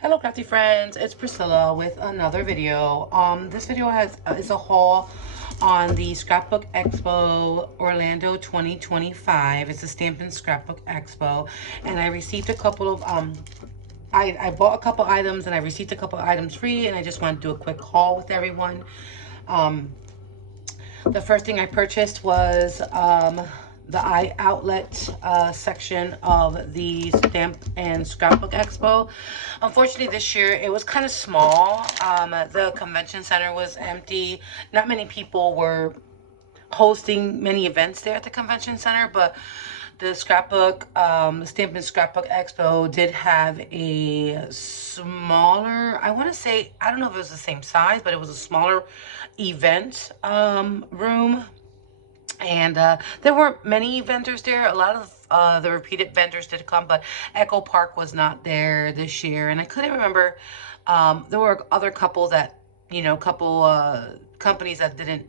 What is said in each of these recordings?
Hello crafty friends, it's Priscilla with another video. This video is a haul on the Scrapbook Expo Orlando 2025. It's a Stampin' Scrapbook Expo, and I received a couple of I bought a couple items and I received a couple items free, and I just want to do a quick haul with everyone. The first thing I purchased was the Eyelet section of the Stamp and Scrapbook Expo. Unfortunately, this year it was kind of small. The convention center was empty. Not many people were hosting many events there at the convention center, but the Stamp and Scrapbook Expo did have a smaller, I want to say, I don't know if it was the same size, but it was a smaller event room. And there weren't many vendors there. A lot of the repeated vendors did come, but Echo Park was not there this year. And I couldn't remember. There were other couple that, companies that didn't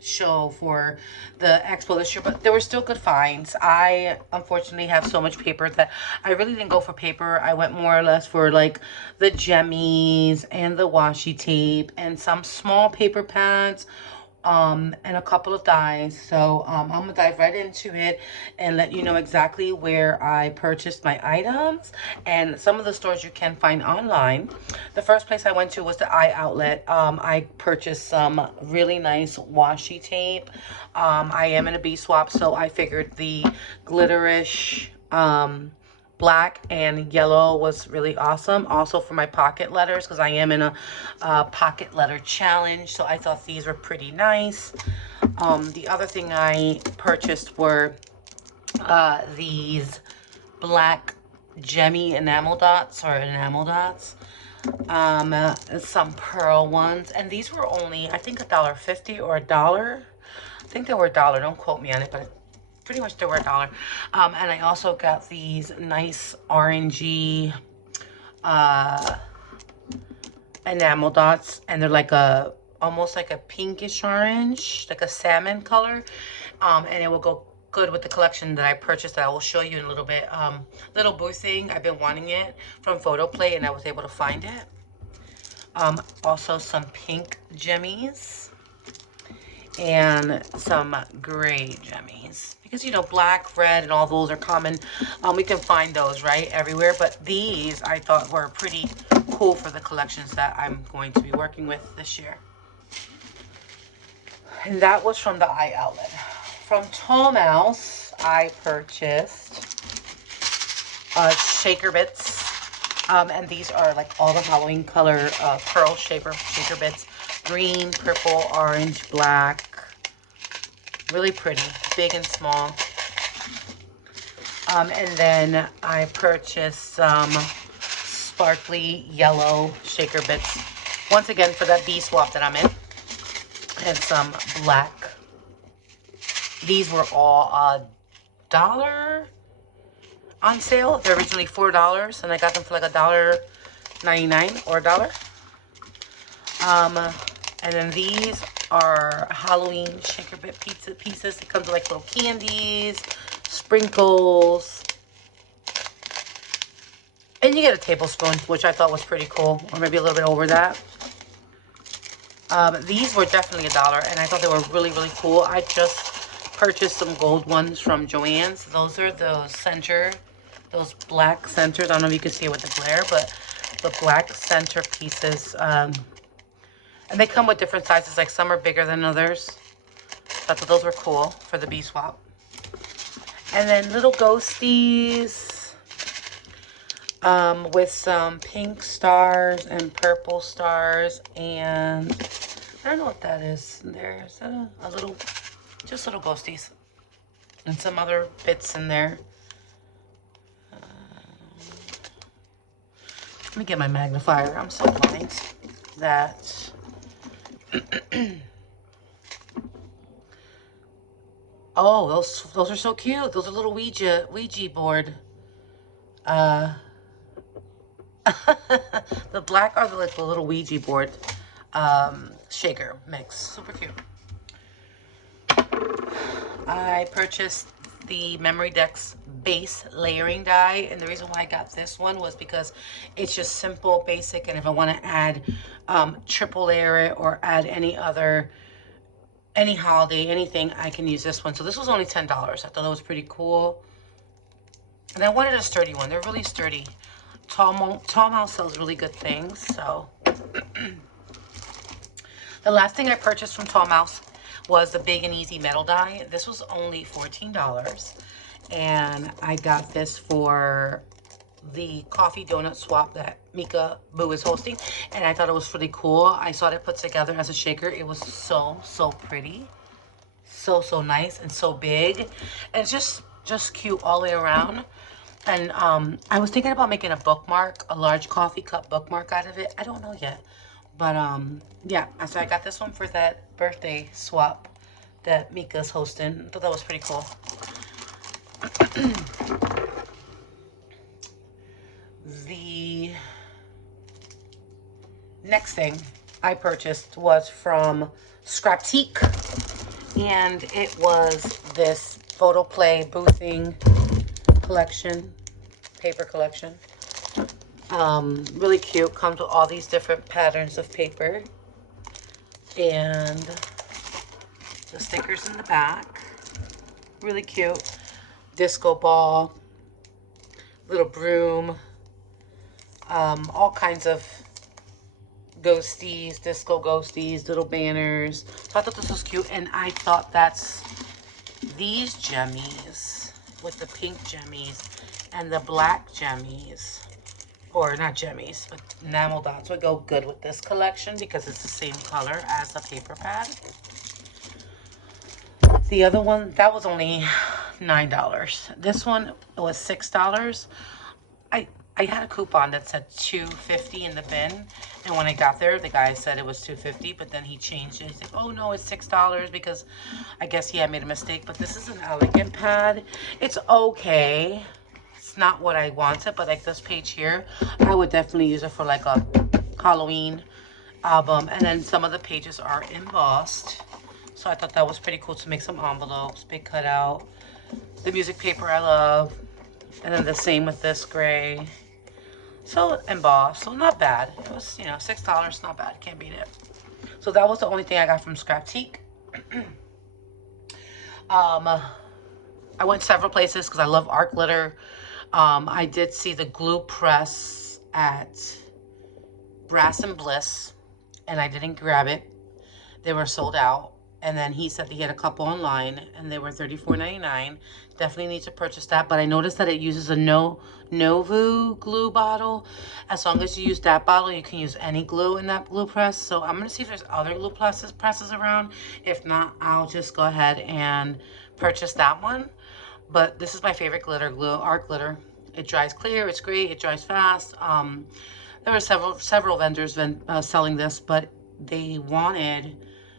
show for the expo this year, but there were still good finds. I unfortunately have so much paper that I really didn't go for paper. I went more or less for like the jemmies and the washi tape and some small paper pads, and a couple of dies. So I'm gonna dive right into it and let you know exactly where I purchased my items and some of the stores you can find online. The first place I went to was the Eyelet. I purchased some really nice washi tape. I am in a B swap, so I figured the glitterish black and yellow was really awesome. Also for my pocket letters, because I am in a pocket letter challenge, so I thought these were pretty nice. The other thing I purchased were these black gemmy enamel dots, some pearl ones, and these were only, I think, $1.50 or $1. I think they were $1. Don't quote me on it, but pretty much they were $1. And I also got these nice orangey enamel dots, and they're like almost like a pinkish orange, like a salmon color. And it will go good with the collection that I purchased that I will show you in a little bit. Little booth thing, I've been wanting it from Photo Play, and I was able to find it. Also some pink jemmies and some gray jemmies, because black, red, and all those are common. We can find those right everywhere, but these I thought were pretty cool for the collections that I'm going to be working with this year. And that was from the Eyelet. From Tall Mouse, I purchased shaker bits, and these are like all the Halloween color pearl shaker bits. Green, purple, orange, black. Really pretty, big and small. And then I purchased some sparkly yellow shaker bits, once again for that B swap that I'm in. And some black. These were all $1 on sale. They're originally $4, and I got them for like $1.99 or $1. And then these are Halloween shaker bit pieces. It comes with like little candies, sprinkles, and you get a tablespoon, which I thought was pretty cool, or maybe a little bit over that. These were definitely $1, and I thought they were really, really cool. I just purchased some gold ones from Joann's. Those are those black centers. I don't know if you can see it with the glare, but the black center pieces. And they come with different sizes, like some are bigger than others. So I thought those were cool for the B swap. And then little ghosties with some pink stars and purple stars, and I don't know what that is there. Is that a little, just little ghosties, and some other bits in there. Let me get my magnifier. I'm so blind that oh, those are so cute. Those are little Ouija board. The black are like the little Ouija board shaker mix. Super cute. I purchased the Memory Decks base layering die, and the reason why I got this one was because it's just simple, basic, and if I want to add triple layer it or add any holiday, anything, I can use this one. So this was only $10. I thought it was pretty cool. And I wanted a sturdy one. They're really sturdy. Tall Mouse sells really good things. So the last thing I purchased from Tall Mouse was the Big and Easy metal die. This was only $14. And I got this for the coffee donut swap that Mika Boo is hosting, and I thought it was really cool. I saw it put together as a shaker. It was so pretty, so nice, and so big, and it's just cute all the way around. And I was thinking about making a bookmark, a large coffee cup bookmark out of it. I don't know yet, but yeah. So I got this one for that birthday swap that Mika's hosting. I thought that was pretty cool. The next thing I purchased was from Scrapique, and it was this photo play boothing collection, paper collection. Really cute. Comes with all these different patterns of paper, and the stickers in the back. Really cute. Disco ball, little broom, all kinds of ghosties, disco ghosties, little banners. So I thought this was cute, and I thought that's these jemmies with the pink jemmies and the black jemmies, or not jemmies, but enamel dots would go good with this collection because it's the same color as the paper pad. The other one, that was only $9. This one was $6. I had a coupon that said $2.50 in the bin, and when I got there, the guy said it was $2.50, but then he changed it. He's like, oh no, it's $6 because I guess he had made a mistake. But this is an elegant pad. It's okay. It's not what I wanted, but like this page here, I would definitely use it for like a Halloween album. And then some of the pages are embossed, so I thought that was pretty cool to make some envelopes, big cutout. The music paper I love, and then the same with this gray. So embossed, so not bad. It was, you know, $6, not bad, can't beat it. So that was the only thing I got from Scrapique. I went several places because I love art glitter. I did see the glue press at Brass and Bliss, and I didn't grab it. They were sold out. And then he said he had a couple online, and they were $34.99. Definitely need to purchase that. But I noticed that it uses a Novu glue bottle. As long as you use that bottle, you can use any glue in that glue press. So I'm going to see if there's other glue presses around. If not, I'll just go ahead and purchase that one. But this is my favorite glitter glue, art glitter. It dries clear. It's great. It dries fast. There were several vendors selling this, but they wanted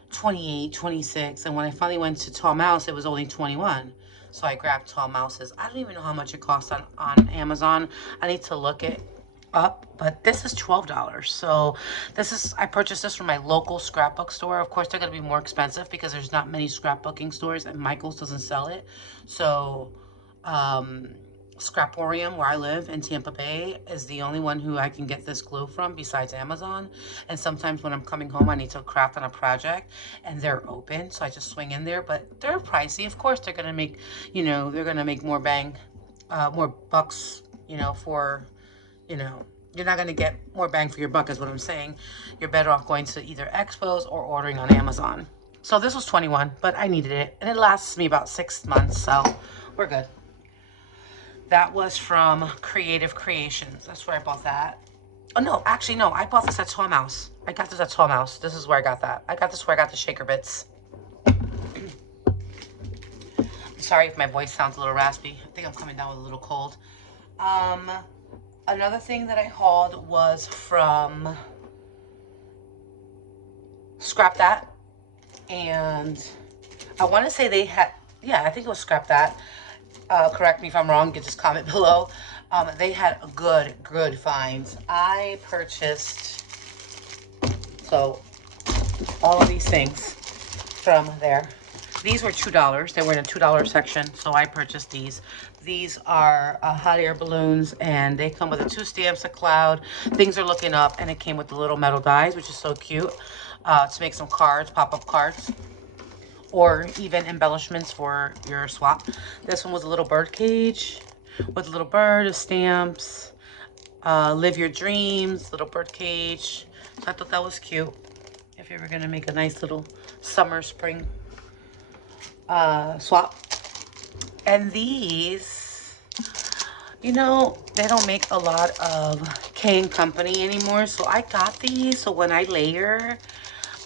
28, 26, and when I finally went to Tall Mouse, it was only 21. So I grabbed Tall Mouse's. I don't even know how much it costs on Amazon. I need to look it up, but this is $12. So this is, I purchased this from my local scrapbook store. Of course, they're going to be more expensive because there's not many scrapbooking stores, and Michael's doesn't sell it. So Scraporium, where I live in Tampa Bay, is the only one who I can get this glue from besides Amazon. And sometimes when I'm coming home, I need to craft on a project and they're open, so I just swing in there. But they're pricey. Of course, they're gonna make, you know, they're gonna make more more bucks, you know, for, you know, you're not gonna get more bang for your buck is what I'm saying. You're better off going to either Expos or ordering on Amazon. So this was 21, but I needed it, and it lasts me about 6 months, so we're good. That was from Creative Creations. That's where I bought that. Oh, no, actually, no. I bought this at Tall Mouse. I got this at Tall Mouse. This is where I got that. I got this where I got the shaker bits. Sorry if my voice sounds a little raspy. I think I'm coming down with a little cold. Another thing that I hauled was from Scrap That. And I want to say they had, yeah, I think it was Scrap That. Correct me if I'm wrong, you can just comment below. They had good finds. I purchased, so, all of these things from there. These were $2. They were in a $2 section, so I purchased these. These are hot air balloons, and they come with the 2 stamps, a cloud. Things are looking up, and it came with the little metal dies, which is so cute, to make some cards, pop-up cards, or even embellishments for your swap. This one was a little bird cage with a little bird, stamps, live your dreams, little bird cage. So I thought that was cute if you're ever gonna make a nice little summer, spring swap. And these, you know, they don't make a lot of K & Company anymore, so I got these so when I layer,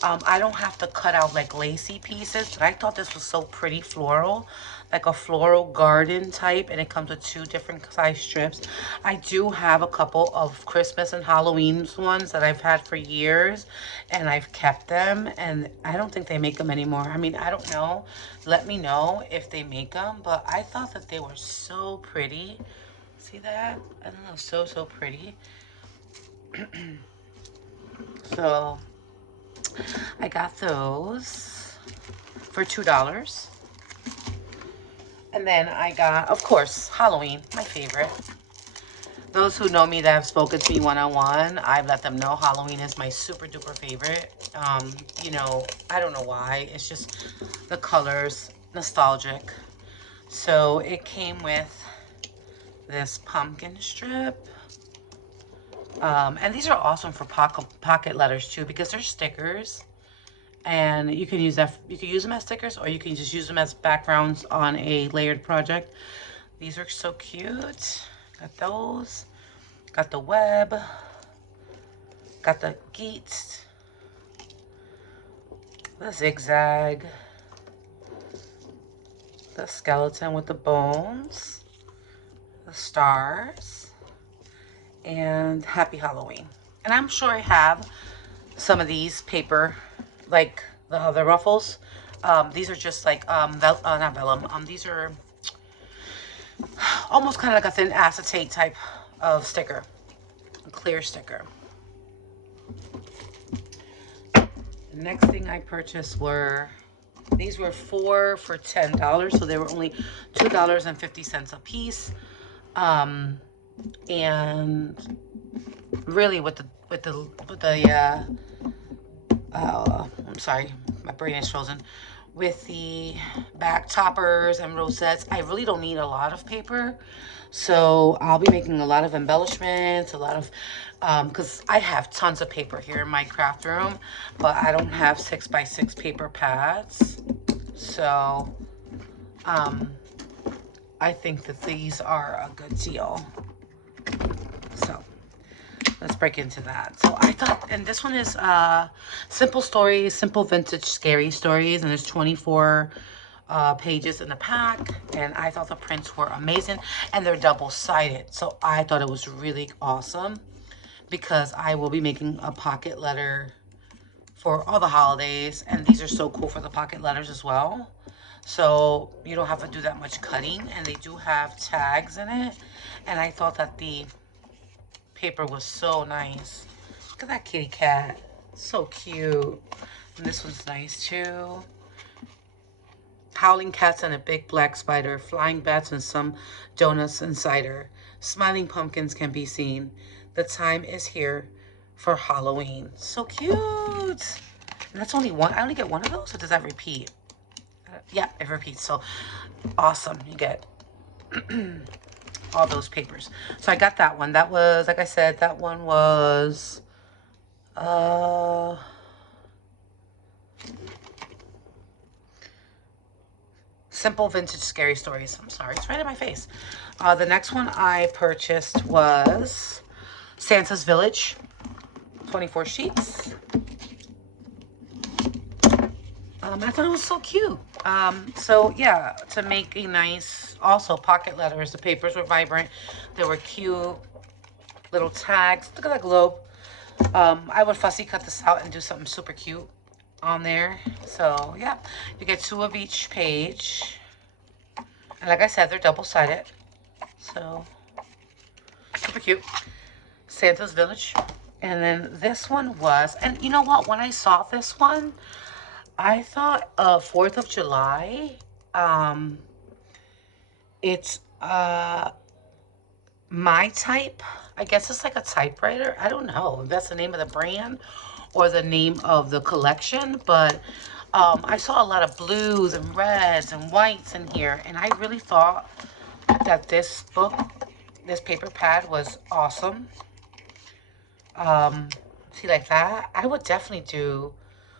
I don't have to cut out like lacy pieces. But I thought this was so pretty floral, like a floral garden type, and it comes with 2 different size strips. I do have a couple of Christmas and Halloween ones that I've had for years, and I've kept them, and I don't think they make them anymore. I mean, I don't know. Let me know if they make them, but I thought that they were so pretty. See that? I don't know, so pretty. So I got those for $2. And then I got, of course, Halloween, my favorite. Those who know me that have spoken to me one-on-one, I've let them know Halloween is my super duper favorite. You know, I don't know why. It's just the colors, nostalgic. So it came with this pumpkin strip. And these are awesome for pocket letters too, because they're stickers. And you can use that, you can use them as stickers, or you can just use them as backgrounds on a layered project. These are so cute. Got those. Got the web. Got the geets. The zigzag. The skeleton with the bones. The stars. And Happy Halloween. And I'm sure I have some of these paper, like the other ruffles. These are just like not vellum. These are almost kind of like a thin acetate type of sticker, a clear sticker. The next thing I purchased were, these were 4 for $10, so they were only $2.50 a piece. And really with the I'm sorry, my brain is frozen. With the back toppers and rosettes, I really don't need a lot of paper. So I'll be making a lot of embellishments, a lot of, because I have tons of paper here in my craft room, but I don't have 6x6 paper pads. So I think that these are a good deal. So let's break into that. So I thought, and this one is Simple Stories, Simple Vintage Scary Stories, and there's 24 pages in the pack, and I thought the prints were amazing, and they're double-sided, so I thought it was really awesome, because I will be making a pocket letter for all the holidays, and these are so cool for the pocket letters as well. So you don't have to do that much cutting, and they do have tags in it, and I thought that the paper was so nice. Look at that kitty cat, so cute. And this one's nice too. Howling cats and a big black spider, flying bats and some donuts and cider. Smiling pumpkins can be seen. The time is here for Halloween. So cute. And that's only one. I only get one of those, or does that repeat? Yeah, it repeats. So awesome. You get all those papers. So I got that one. That was, like I said, that one was Simple Vintage Scary Stories. I'm sorry, it's right in my face. The next one I purchased was Santa's Village, 24 sheets. I thought it was so cute. So yeah, to make a nice, also pocket letters. The papers were vibrant. They were cute. Little tags. Look at that globe. I would fussy cut this out and do something super cute on there. So yeah, you get 2 of each page. And like I said, they're double-sided. So super cute. Santa's Village. And then this one was, and you know what? When I saw this one, I thought 4th of July. Um, it's my type. I guess it's like a typewriter. I don't know if that's the name of the brand or the name of the collection, but I saw a lot of blues and reds and whites in here, and I really thought that this book, this paper pad was awesome. See, like that, I would definitely do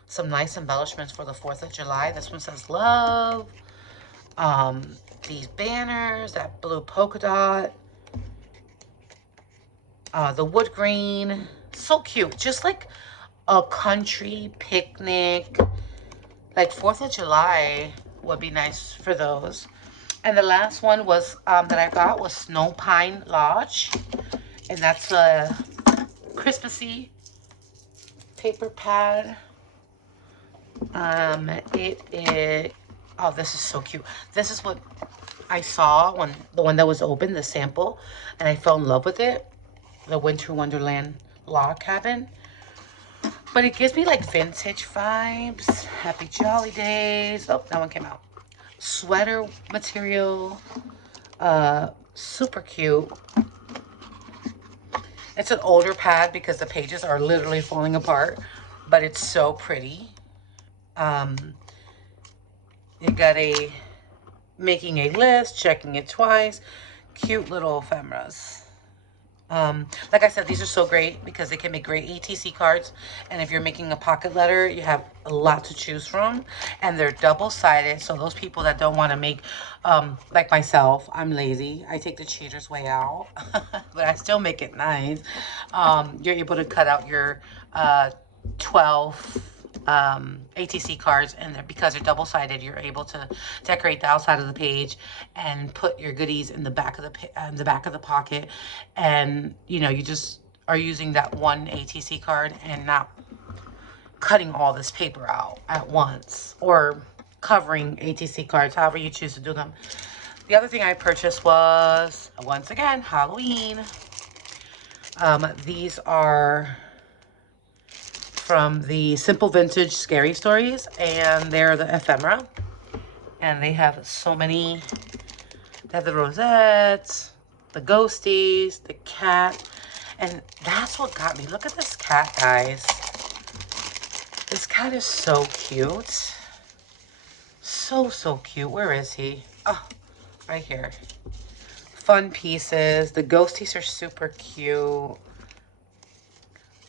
some nice embellishments for the 4th of July. This one says love. These banners, that blue polka dot, the wood grain, so cute. Just like a country picnic, like 4th of July would be nice for those. And the last one was that I got was Snow Pine Lodge, and that's a Christmassy paper pad. It is, oh, this is so cute. This is what I saw when the one that was open, the sample, and I fell in love with it. The Winter Wonderland log cabin. But it gives me like vintage vibes. Happy Jolly Days. Oh, that one came out. Sweater material. Super cute. It's an older pad because the pages are literally falling apart, but it's so pretty. You got a making a list, checking it twice. Cute little ephemeras. Like I said, these are so great because they can make great ATC cards. And if you're making a pocket letter, you have a lot to choose from. And they're double-sided, so those people that don't want to make, like myself, I'm lazy. I take the cheater's way out, but I still make it nice. You're able to cut out your 12 ATC cards, and because they're double-sided, you're able to decorate the outside of the page and put your goodies in the back of the pocket, and you know, you just are using that one ATC card and not cutting all this paper out at once or covering ATC cards, however you choose to do them. The other thing I purchased was, once again, Halloween. These are from the Simple Vintage Scary Stories, and they're the ephemera, and they have so many. They have the rosettes, the ghosties, the cat, and that's what got me. Look at this cat, guys. This cat is so cute. So cute. Where is he? Oh, right here. Fun pieces. The ghosties are super cute.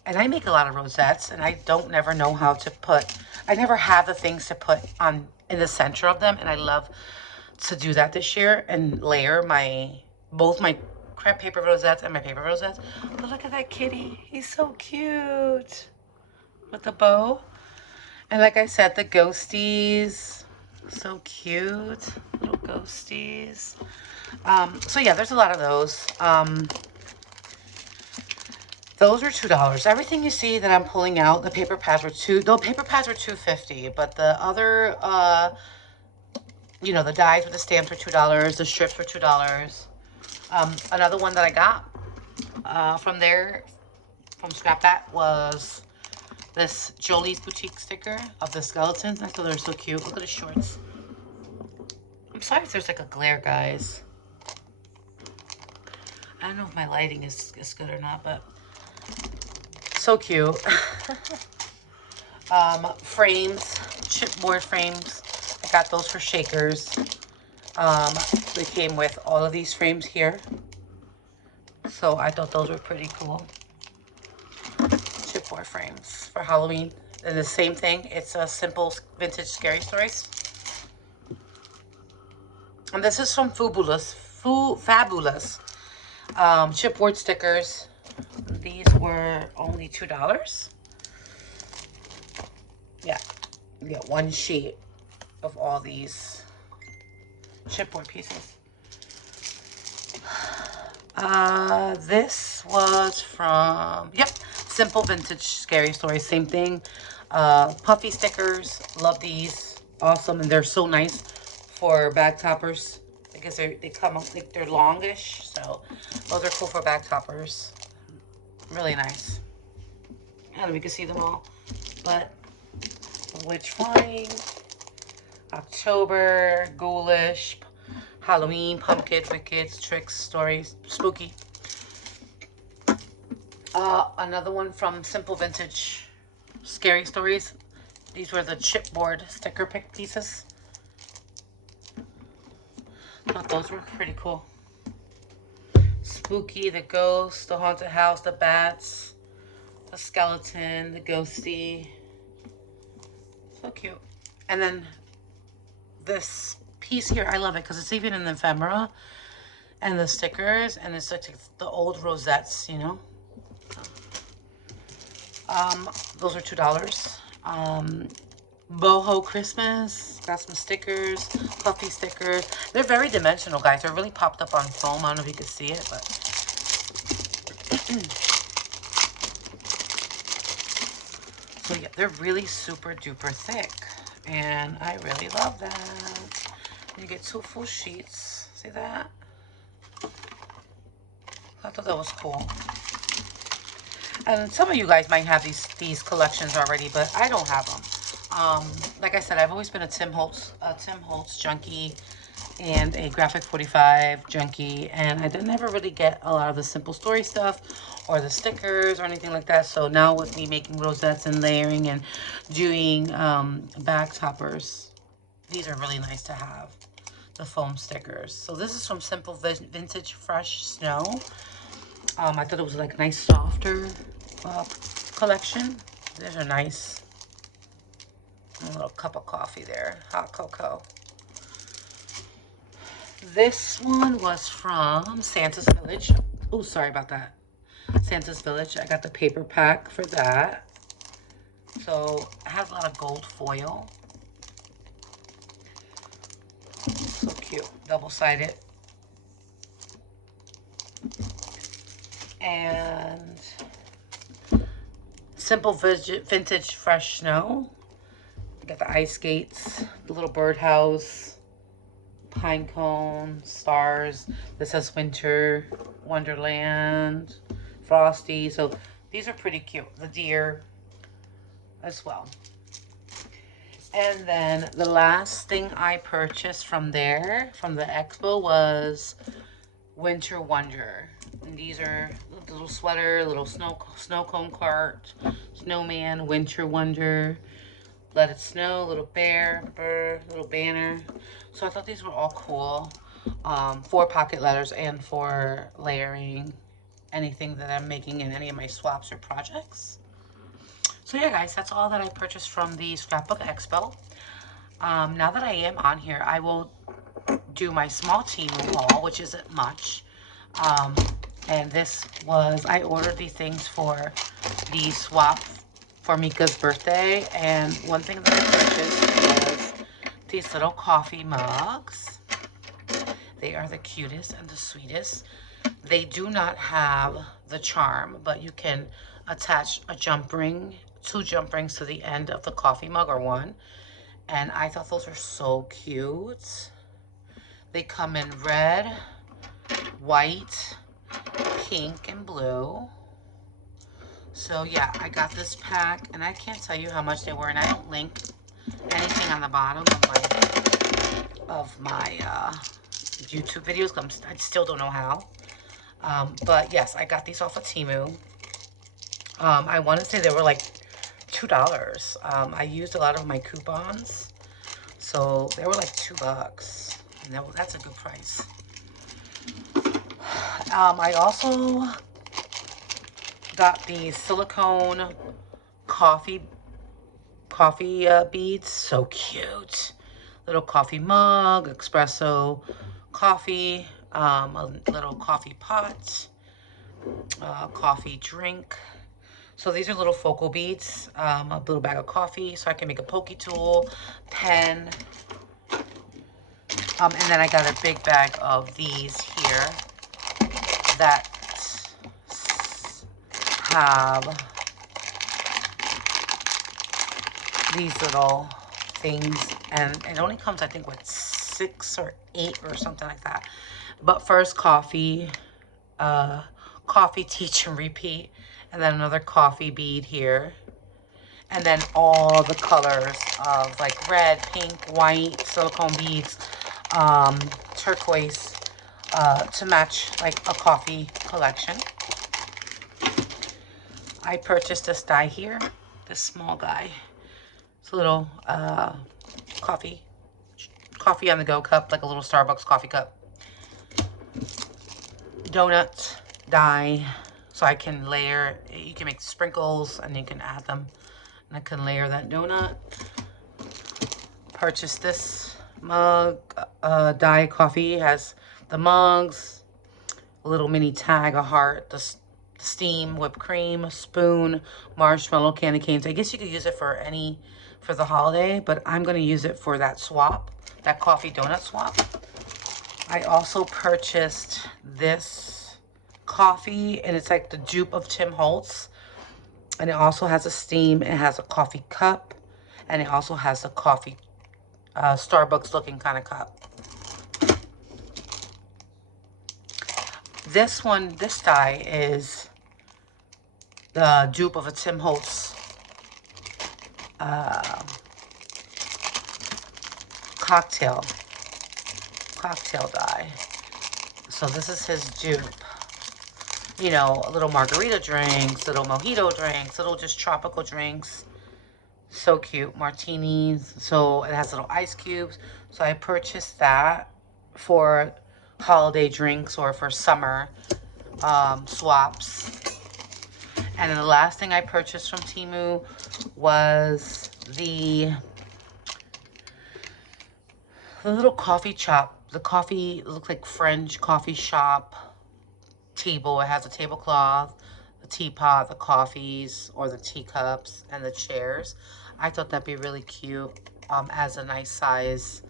And I make a lot of rosettes, and I never know how to put, I never have the things to put on in the center of them, and I love to do that this year and layer both my crepe paper rosettes and my paper rosettes. But look at that kitty. He's so cute with the bow. And like I said, the ghosties, so cute. Little ghosties. So yeah, there's a lot of those. Those were $2. Everything you see that I'm pulling out, the paper pads were $2.50, but the other, you know, the dies with the stamps were $2. The strips were $2. Another one that I got from Scrapbook was this Jolie's Boutique sticker of the skeletons. I thought they were so cute. Look at the shorts. I'm sorry if there's like a glare, guys. I don't know if my lighting is good or not, but so cute. Frames, chipboard frames. I got those for Shakers. They came with all of these frames here. So I thought those were pretty cool. Chipboard frames for Halloween. And the same thing, it's a Simple Vintage Scary Stories. And this is from Fabulous. Chipboard stickers. These were only $2. Yeah, you get one sheet of all these chipboard pieces. This was from, yep, Simple Vintage Scary Stories. Same thing. Puffy stickers. Love these. Awesome. And they're so nice for bag toppers because they come up, like, they're longish. So those are cool for bag toppers. Really nice. And we can see them all. But Witch Flying, October, Ghoulish, Halloween, Pumpkin, Wicked, Tricks, Stories, Spooky. Another one from Simple Vintage, Scary Stories. These were the chipboard sticker pick pieces. Thought those were pretty cool. Spooky, the ghost, the haunted house, the bats, the skeleton, the ghosty. So cute. And then this piece here, I love it because it's even in the ephemera and the stickers, and it's like the old rosettes, you know. Those are $2. Boho Christmas, got some stickers, puffy stickers. They're very dimensional, guys. They're really popped up on foam. I don't know if you can see it, but so yeah, they're really super duper thick, and I really love that. You get 2 full sheets. See that? I thought that was cool. And some of you guys might have these collections already, but I don't have them. Like I said, I've always been a Tim Holtz junkie and a Graphic 45 junkie, and I didn't ever really get a lot of the Simple Story stuff or the stickers or anything like that. So now with me making rosettes and layering and doing bag toppers, these are really nice to have, the foam stickers. So this is from Simple Vintage Fresh Snow. I thought it was like a nice softer collection. These are nice. A little cup of coffee there, hot cocoa. This one was from Santa's Village. Oh, sorry about that. Santa's Village. I got the paper pack for that. So it has a lot of gold foil. So cute. Double-sided. And Simple Vintage Fresh Snow. Got the ice skates, the little birdhouse, pine cone, stars. This says Winter Wonderland, Frosty. So these are pretty cute. The deer as well. And then the last thing I purchased from there, from the Expo, was Winter Wonder. And these are a little sweater, little snow cone cart, snowman, Winter Wonder. Let It Snow, little bear, little banner. So I thought these were all cool for pocket letters and for layering anything that I'm making in any of my swaps or projects. So yeah, guys, that's all that I purchased from the Scrapbook Expo. Now that I am on here, I will do my small Temu haul, which isn't much. And this was, I ordered these things for the swap for Mika's birthday, and one thing that I purchased was these little coffee mugs. They are the cutest and the sweetest. They do not have the charm, but you can attach a jump ring, 2 jump rings to the end of the coffee mug, or 1. And I thought those were so cute. They come in red, white, pink, and blue. So yeah, I got this pack, and I can't tell you how much they were, and I don't link anything on the bottom of my YouTube videos. I still don't know how. But yes, I got these off of Temu. I want to say they were like $2. I used a lot of my coupons, so they were like $2, and that's a good price. I also got these silicone coffee beads. So cute. Little coffee mug, espresso coffee, a little coffee pot, coffee drink. So these are little focal beads, a little bag of coffee, so I can make a pokey tool, pen. And then I got a big bag of these here that have these little things, and it only comes, I think, with 6 or 8 or something like that. But first, coffee, teach and repeat, and then another coffee bead here, And then all the colors of like red, pink, white, silicone beads, turquoise, to match like a coffee collection. I purchased this die here, this small guy. It's a little coffee on the go cup, like a little Starbucks coffee cup. Donut die, so I can layer, you can make sprinkles and you can add them. And I can layer that donut. Purchase this mug, die coffee. It has the mugs, a little mini tag, a heart, the steam, whipped cream, spoon, marshmallow, candy canes. I guess you could use it for the holiday, but I'm going to use it for that swap, that coffee donut swap. I also purchased this coffee, and it's like the dupe of Tim Holtz. And it also has a steam. It has a coffee cup, and it also has a coffee, Starbucks looking kind of cup. This die is the dupe of a Tim Holtz cocktail die. So this is his dupe. You know, little margarita drinks, little mojito drinks, little just tropical drinks. So cute. Martinis. So it has little ice cubes. So I purchased that for holiday drinks or for summer swaps. And then the last thing I purchased from Temu was the little coffee shop. The coffee, it looks like French coffee shop table. It has a tablecloth, the teapot, the coffees or the teacups, and the chairs. I thought that'd be really cute as a nice size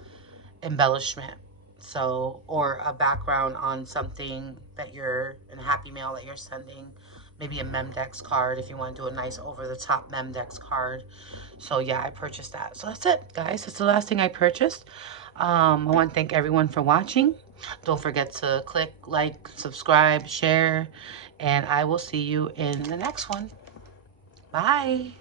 embellishment. So, or a background on something that you're in a Happy Mail that you're sending. Maybe a Memdex card if you want to do a nice over-the-top Memdex card. So yeah, I purchased that. So that's it, guys. That's the last thing I purchased. I want to thank everyone for watching. Don't forget to click like, subscribe, share, and I will see you in the next one. Bye.